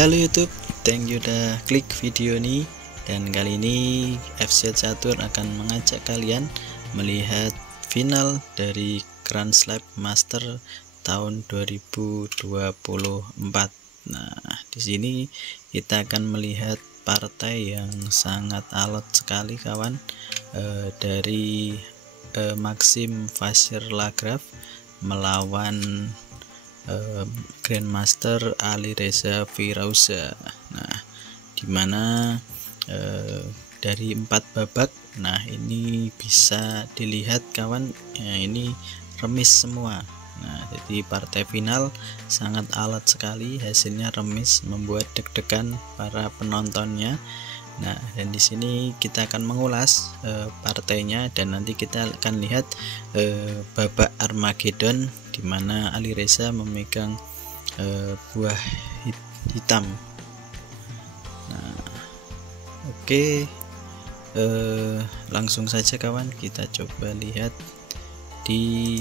Halo YouTube, thank you udah klik video ini. Dan kali ini FC Catur akan mengajak kalian melihat final dari Grand Slam Master tahun 2024. Nah, di sini kita akan melihat partai yang sangat alot sekali kawan, dari Maxim Vachier-Lagrave melawan Grandmaster Alireza Firouzja. Nah, dimana dari 4 babak, nah ini bisa dilihat kawan, ya, ini remis semua. Nah, jadi partai final sangat alot sekali, hasilnya remis, membuat deg-degan para penontonnya. Nah, dan di sini kita akan mengulas partainya, dan nanti kita akan lihat babak Armageddon di mana Alireza memegang buah hitam. Nah, oke, langsung saja kawan, kita coba lihat di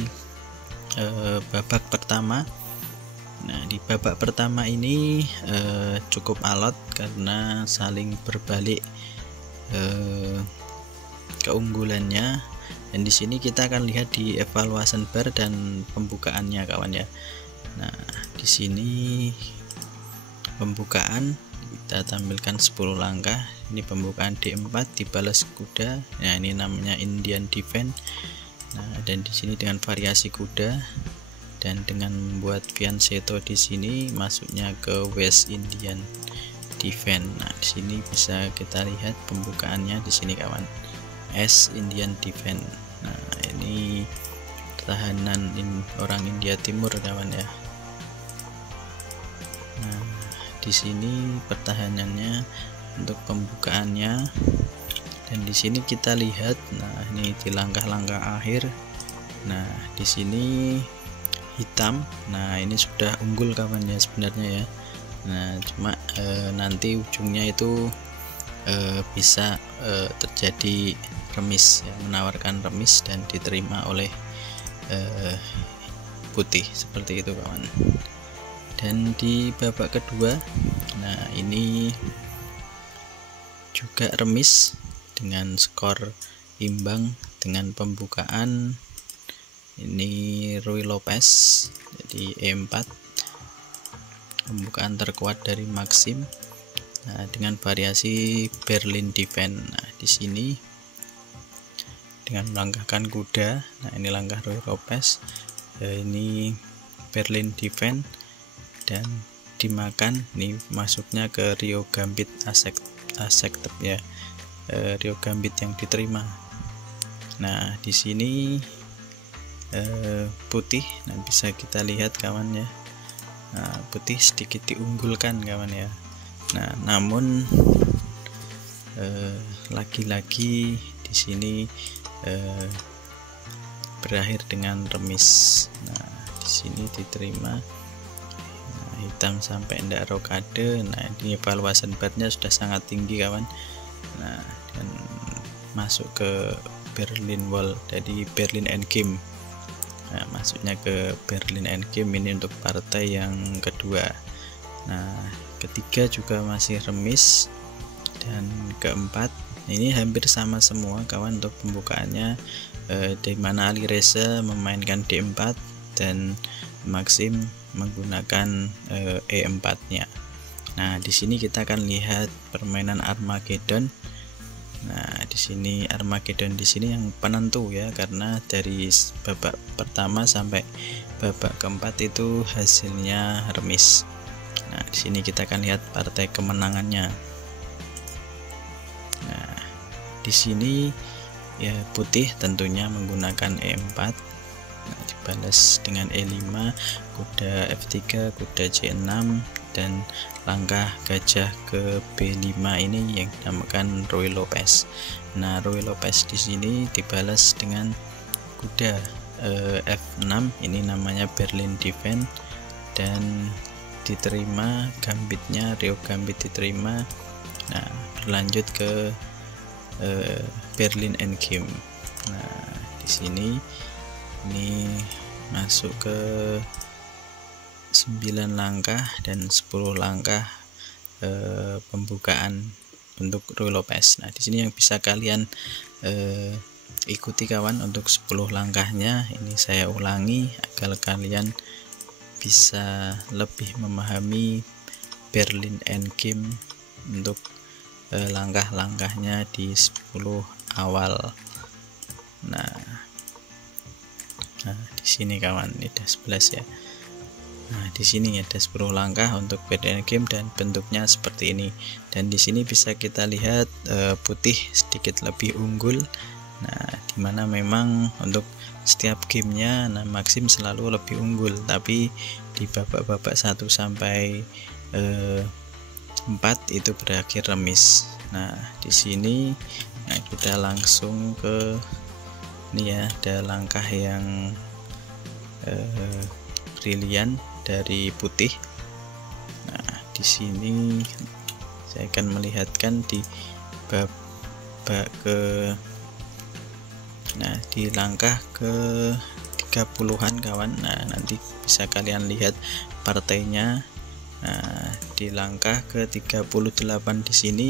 babak pertama. Nah, di babak pertama ini cukup alot karena saling berbalik keunggulannya. Dan di sini kita akan lihat di evaluation bar dan pembukaannya kawan ya. Nah, di sini pembukaan kita tampilkan 10 langkah. Ini pembukaan D4 dibalas kuda. Nah, ini namanya Indian Defense. Nah, dan di sini dengan variasi kuda dan dengan membuat fianchetto di sini masuknya ke West Indian Defense. Nah, di sini bisa kita lihat pembukaannya di sini kawan. S Indian Defense. Nah, ini pertahanan orang India Timur kawan ya. Nah, di sini pertahanannya untuk pembukaannya, dan di sini kita lihat, nah ini di langkah-langkah akhir. Nah, di sini hitam. Nah, ini sudah unggul kawan ya sebenarnya ya. Nah, cuma nanti ujungnya itu bisa terjadi remis ya, menawarkan remis dan diterima oleh putih seperti itu kawan. Dan di babak kedua, nah ini juga remis dengan skor imbang dengan pembukaan ini Ruy Lopez, jadi E4, pembukaan terkuat dari Maxim. Nah, dengan variasi Berlin Defense. Nah, di sini dengan melangkahkan kuda. Nah, ini langkah Ruy Lopez, ini Berlin Defense, dan dimakan. Ini masuknya ke Rio Gambit Accepted ya, Rio Gambit yang diterima. Nah, di sini putih, nah bisa kita lihat kawan ya. Nah, putih sedikit diunggulkan kawan ya. Nah, namun lagi-lagi di sini berakhir dengan remis. Nah, di sini diterima. Nah, hitam sampai ndak rokade. Nah, ini evaluation bar-nya sudah sangat tinggi kawan. Nah, dan masuk ke Berlin Wall, jadi Berlin Endgame. Nah, masuknya ke Berlin Endgame ini untuk partai yang kedua. Nah, ketiga juga masih remis, dan keempat ini hampir sama semua kawan untuk pembukaannya, di mana Alireza memainkan D4 dan Maxim menggunakan E4-nya. Nah, di sini kita akan lihat permainan Armageddon. Nah, di sini Armageddon di sini yang penentu ya, karena dari babak pertama sampai babak keempat itu hasilnya remis. Nah, di sini kita akan lihat partai kemenangannya. Nah, di sini ya putih tentunya menggunakan E4. Nah, dibalas dengan E5, kuda F3, kuda C6, dan langkah gajah ke B5 ini yang dinamakan Ruy Lopez. Nah, Ruy Lopez di sini dibalas dengan kuda F6, ini namanya Berlin Defense, dan diterima gambitnya, Rio Gambit diterima. Nah, berlanjut ke Berlin Endgame. Nah, di sini ini masuk ke 9 langkah dan 10 langkah pembukaan untuk Ruy Lopez. Nah, di sini yang bisa kalian ikuti kawan untuk 10 langkahnya. Ini saya ulangi agar kalian bisa lebih memahami Berlin Endgame untuk langkah-langkahnya di 10 awal. Nah, di sini kawan, ini ada 11 ya. Nah, di sini ada 10 langkah untuk Berlin Endgame dan bentuknya seperti ini. Dan di sini bisa kita lihat putih sedikit lebih unggul. Nah, dimana memang untuk setiap gamenya, nah Maxim selalu lebih unggul, tapi di babak-babak 1 sampai 4 itu berakhir remis. Nah, di sini kita langsung ke ini ya, ada langkah yang brilian dari putih. Nah, di sini saya akan melihatkan di babak di langkah ke 30-an kawan. Nah, nanti bisa kalian lihat partainya. Nah, di langkah ke 38 di sini,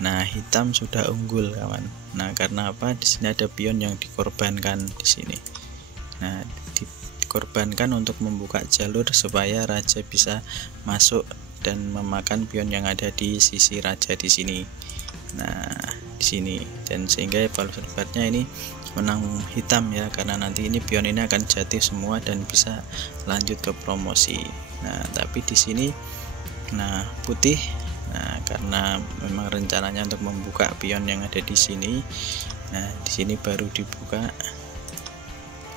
nah hitam sudah unggul kawan. Nah, karena apa? Di sini ada pion yang dikorbankan di sini. Nah, dikorbankan untuk membuka jalur supaya raja bisa masuk dan memakan pion yang ada di sisi raja di sini. Nah, di sini, dan sehingga evaluasinya ini menang hitam ya, karena nanti ini pion ini akan jatuh semua dan bisa lanjut ke promosi. Nah, tapi di sini putih, karena memang rencananya untuk membuka pion yang ada di sini. Nah, di sini baru dibuka.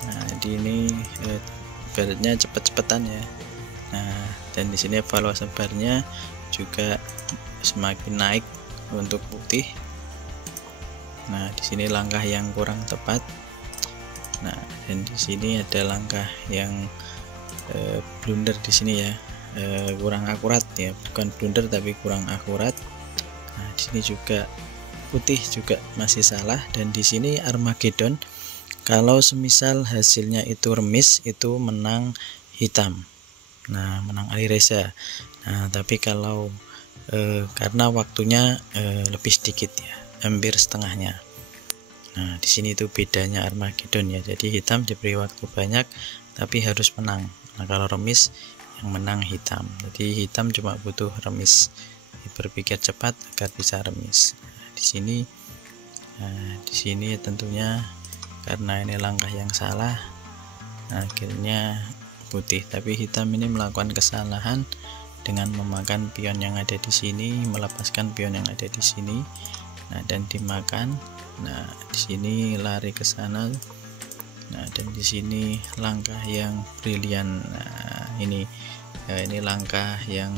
Nah, di ini baratnya cepet-cepetan ya. Nah, dan di sini evaluasi barnya juga semakin naik untuk putih. Nah, di sini langkah yang kurang tepat. Nah, dan di sini ada langkah yang blunder di sini ya, kurang akurat ya, bukan blunder tapi kurang akurat. Nah, di sini juga putih juga masih salah, dan di sini Armageddon. Kalau semisal hasilnya itu remis, itu menang hitam. Nah, menang Alireza. Nah, tapi kalau karena waktunya lebih sedikit ya, hampir setengahnya. Nah, di sini itu bedanya Armageddon ya. Jadi hitam diberi waktu banyak tapi harus menang. Nah, kalau remis yang menang hitam. Jadi hitam cuma butuh remis. Berpikir cepat agar bisa remis. Nah, di sini tentunya karena ini langkah yang salah, akhirnya putih. Tapi hitam ini melakukan kesalahan dengan memakan pion yang ada di sini, melepaskan pion yang ada di sini. Nah, dan dimakan. Nah, di sini lari ke sana. Nah, dan di sini langkah yang brilian. Nah, ini langkah yang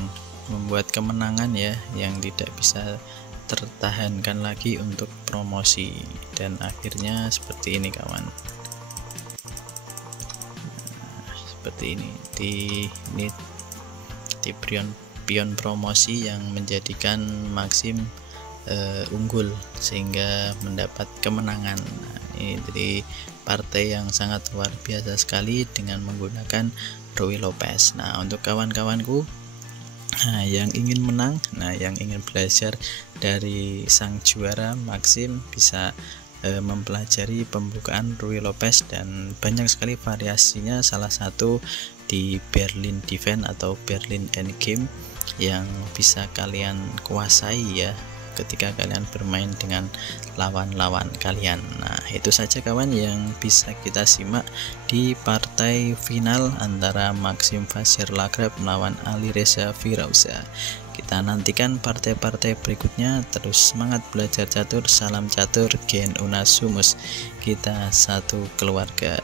membuat kemenangan ya, yang tidak bisa tertahankan lagi untuk promosi, dan akhirnya seperti ini kawan. Nah, seperti ini di pion promosi yang menjadikan Maxim unggul sehingga mendapat kemenangan. Nah, ini dari partai yang sangat luar biasa sekali dengan menggunakan Ruy Lopez. Nah, untuk kawan-kawanku yang ingin menang, yang ingin belajar dari sang juara Maxim, bisa mempelajari pembukaan Ruy Lopez, dan banyak sekali variasinya. Salah satu di Berlin Defense atau Berlin Endgame yang bisa kalian kuasai ya ketika kalian bermain dengan lawan-lawan kalian. Nah, itu saja kawan yang bisa kita simak di partai final antara Maxim Vachier-Lagrave melawan Alireza Firouzja. Kita nantikan partai-partai berikutnya. Terus semangat belajar catur, salam catur, Gen Una Sumus. Kita satu keluarga.